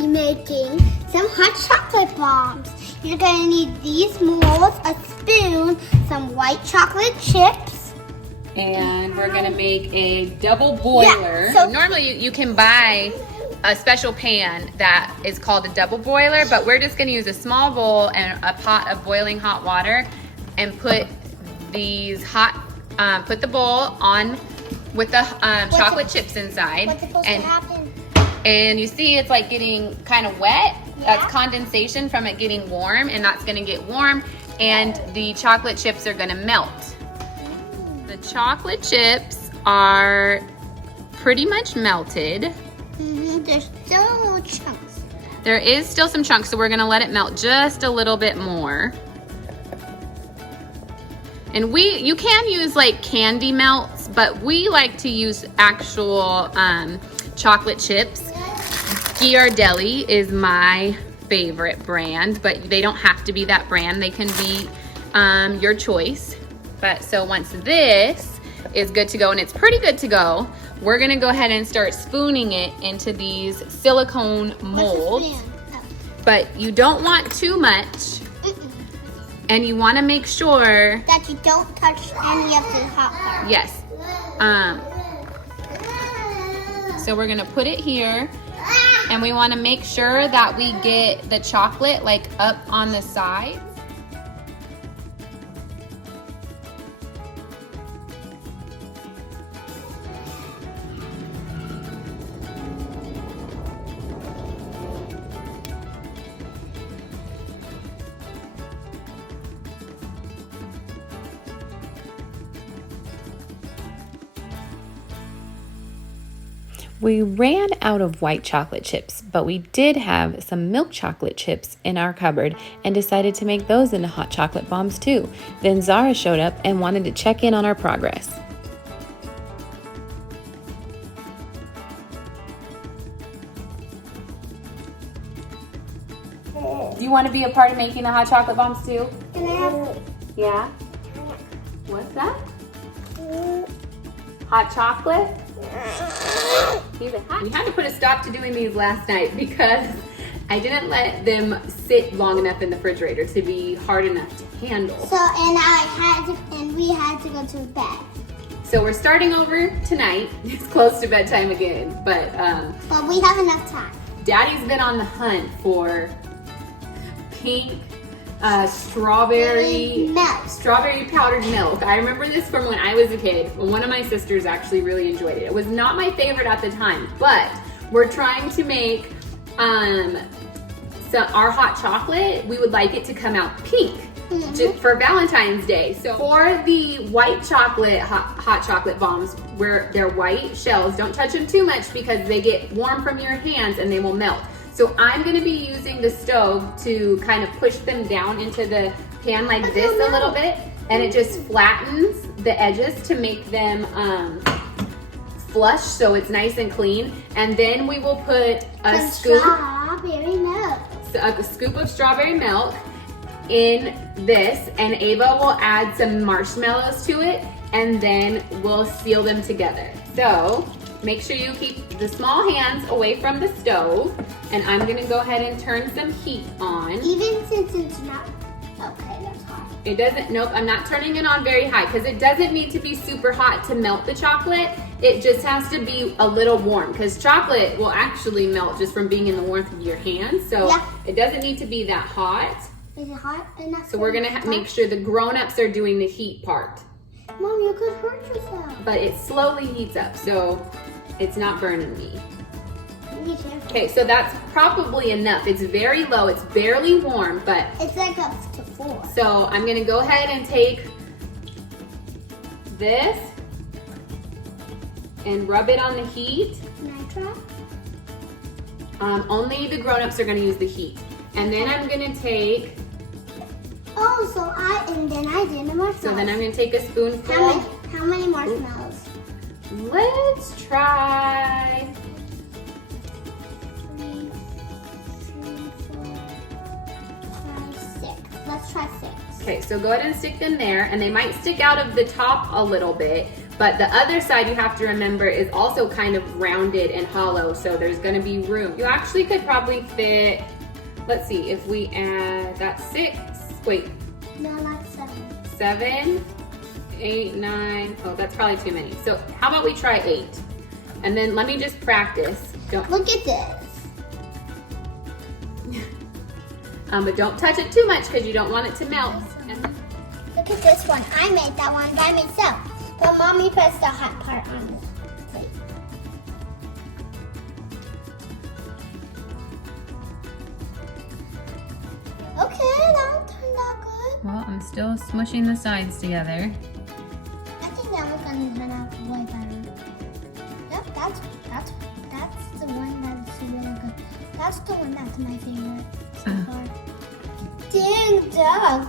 be making some hot chocolate bombs. You're gonna need these molds, a spoon, some white chocolate chips. And we're gonna make a double boiler. Yeah, so normally you can buy a special pan that is called a double boiler, but we're just gonna use a small bowl and a pot of boiling hot water and put these put the bowl on with the chocolate chips inside. What's supposed to happen? And you see it's like getting kind of wet. Yeah. That's condensation from it getting warm, and that's gonna get warm, and the chocolate chips are gonna melt. The chocolate chips are pretty much melted. There's still little chunks. There is still some chunks, so we're gonna let it melt just a little bit more. And you can use like candy melts, but we like to use actual chocolate chips. Ghirardelli is my favorite brand, but they don't have to be that brand. They can be your choice. But so once this is good to go, and it's pretty good to go, we're gonna go ahead and start spooning it into these silicone molds. But you don't want too much. And you want to make sure that you don't touch any of the hot part. Yes. So we're gonna put it here, and we want to make sure that we get the chocolate like up on the sides. We ran out of white chocolate chips, but we did have some milk chocolate chips in our cupboard and decided to make those into hot chocolate bombs too. Then Zara showed up and wanted to check in on our progress. Do you want to be a part of making the hot chocolate bombs too? Can I have? Yeah. What's that? Hot chocolate? We had to put a stop to doing these last night because I didn't let them sit long enough in the refrigerator to be hard enough to handle. So, and we had to go to bed. So we're starting over tonight. It's close to bedtime again, but we have enough time. Daddy's been on the hunt for pink strawberry powdered milk. I remember this from when I was a kid. One of my sisters actually really enjoyed it. It was not my favorite at the time, but we're trying to make our hot chocolate. We would like it to come out pink for Valentine's Day. So for the white chocolate hot chocolate bombs, where they're white shells, don't touch them too much because they get warm from your hands and they will melt. So I'm gonna be using the stove to kind of push them down into the pan like this a little bit, and it just flattens the edges to make them flush so it's nice and clean. And then we will put a scoop of strawberry milk in this, and Ava will add some marshmallows to it, and then we'll seal them together. So make sure you keep the small hands away from the stove, and I'm gonna go ahead and turn some heat on. Even since it's not, okay, that's hot. It doesn't, nope, I'm not turning it on very high because it doesn't need to be super hot to melt the chocolate. It just has to be a little warm because chocolate will actually melt just from being in the warmth of your hands. So yeah, it doesn't need to be that hot. Is it hot enough? So we're gonna make sure the grown-ups are doing the heat part. Mom, you could hurt yourself. But it slowly heats up, so it's not burning me. Okay, so that's probably enough. It's very low, it's barely warm, but it's like up to 4. So I'm gonna go ahead and take this and rub it on the heat. Can I try? Only the grown-ups are gonna use the heat. And then I'm gonna take... and then I did the marshmallows. So then I'm gonna take a spoonful. How many marshmallows? Let's try... 3, 4, 5, 6. Let's try 6. Okay, so go ahead and stick them there, and they might stick out of the top a little bit, But the other side, you have to remember, is also kind of rounded and hollow, so there's gonna be room. You actually could probably fit, let's see, if we add, that's 6, wait. No, like 7. 7, 8, 9, oh, that's probably too many. So how about we try 8? And then let me just practice. Look at this. But don't touch it too much because you don't want it to melt. Look at this one. I made that one by myself. But Mommy puts the hot part on the plate. Okay, that one turned out good. Well, I'm still smushing the sides together. I think that one's gonna turn out way better. Yep, that's the one that's really good. That's the one that's my favorite so far. Ding dong.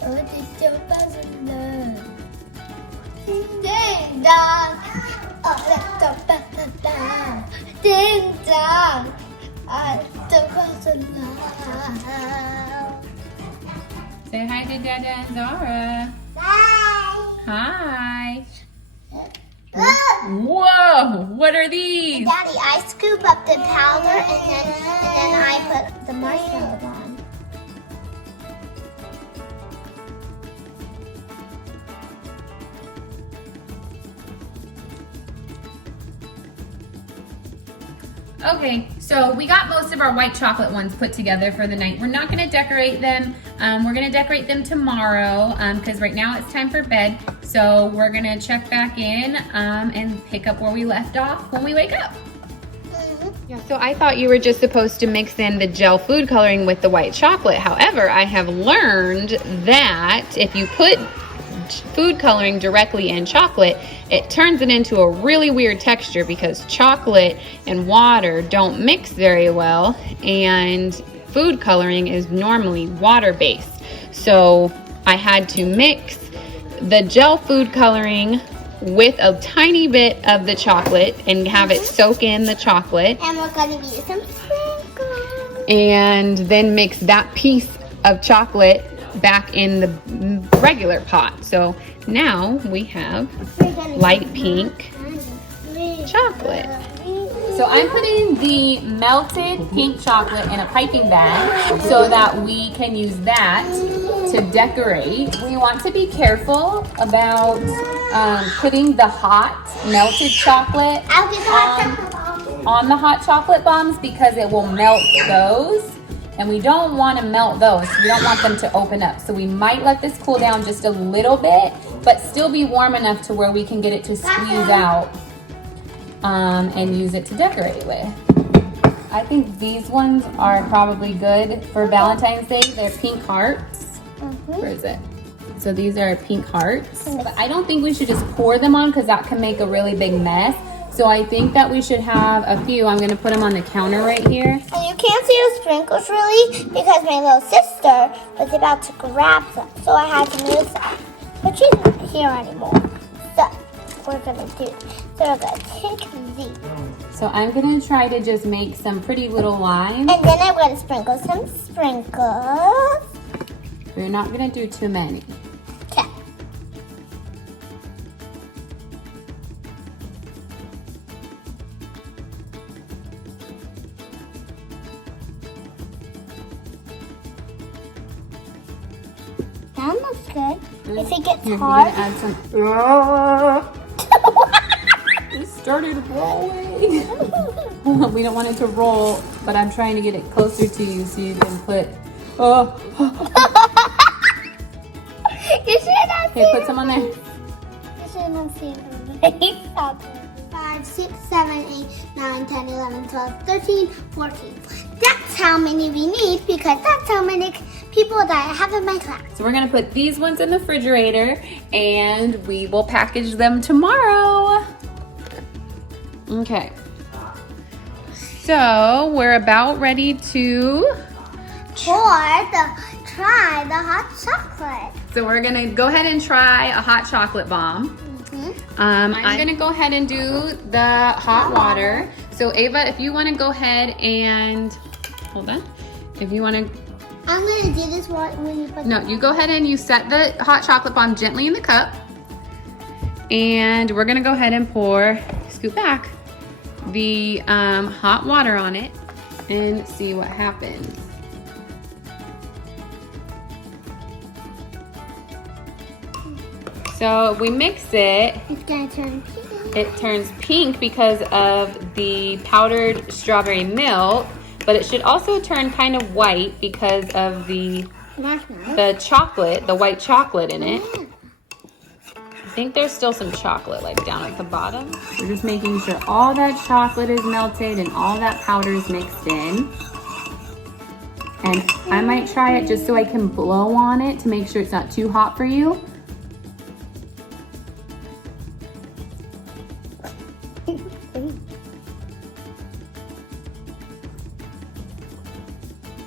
Oh, did your buzzing love? Ding dong. Oh, that's the ba-ba-ba. Ding dong. Oh, the buzzing love. Say hi to Dada and Zara. Bye. Hi. Whoa, what are these? Daddy, I scoop up the powder and then I put the marshmallow on. Okay, so we got most of our white chocolate ones put together for the night. We're not gonna decorate them. We're gonna decorate them tomorrow because right now it's time for bed. So we're gonna check back in and pick up where we left off when we wake up. Yeah, so I thought you were just supposed to mix in the gel food coloring with the white chocolate. However, I have learned that if you put food coloring directly in chocolate, it turns it into a really weird texture because chocolate and water don't mix very well, and food coloring is normally water-based. So I had to mix the gel food coloring with a tiny bit of the chocolate and have it soak in the chocolate. And we're gonna use some sprinkles. And then mix that piece of chocolate back in the regular pot. So now we have light pink chocolate. So I'm putting the melted pink chocolate in a piping bag so that we can use that to decorate. We want to be careful about putting the hot melted chocolate on the hot chocolate bombs because it will melt those. And we don't want to melt those. We don't want them to open up. So we might let this cool down just a little bit, but still be warm enough to where we can get it to squeeze out and use it to decorate with. I think these ones are probably good for Valentine's Day. They're pink hearts. Where is it? So these are pink hearts. But I don't think we should just pour them on because that can make a really big mess. So I think that we should have a few. I'm gonna put them on the counter right here. And you can't see the sprinkles really because my little sister was about to grab them. So I had to move them. But she's not here anymore. So we're gonna do, so we're gonna take these. So I'm gonna try to just make some pretty little lines. And then I'm gonna sprinkle some sprinkles. We're not gonna do too many. Okay. That looks good. If it gets Here, hard. You're gonna add some. It started rolling. We don't want it to roll, but I'm trying to get it closer to you so you can put. You should not see. Okay, put some on there. You should not see it. 5, 6, 7, 8, 9, 10, 11, 12, 13, 14. That's how many we need because that's how many people that I have in my class. So we're gonna put these ones in the refrigerator and we will package them tomorrow. Okay. So we're about ready to try the hot chocolate. So we're gonna go ahead and try a hot chocolate bomb. I'm gonna go ahead and do the hot water. So Ava, if you wanna go ahead and, hold on. If you wanna. I'm gonna do this when you put. No, you go ahead and you set the hot chocolate bomb gently in the cup. And we're gonna go ahead and scoop back the hot water on it and see what happens. So if we mix it, It's gonna turn pink. it turns pink because of the powdered strawberry milk, but it should also turn kind of white because of the chocolate, the white chocolate in it. I think there's still some chocolate like down at the bottom. We're just making sure all that chocolate is melted and all that powder is mixed in. And I might try it just so I can blow on it to make sure it's not too hot for you. Is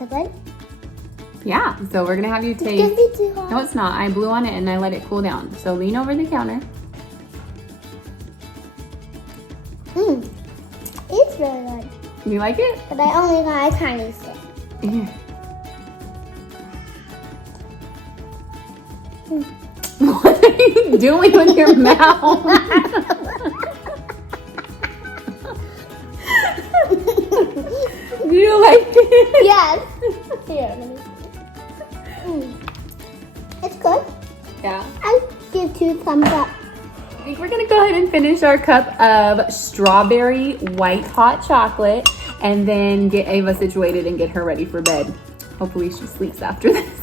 it good? Yeah, so we're gonna have you It's taste. gonna be too hot. No, it's not. I blew on it and I let it cool down. So lean over the counter. It's really good. You like it? But I only got a tiny sip. Yeah. What are you doing with your mouth? Do you like it? Yes. Here, let me see. It's good. Yeah. I give 2 thumbs up. I think we're gonna go ahead and finish our cup of strawberry white hot chocolate and then get Ava situated and get her ready for bed. Hopefully she sleeps after this.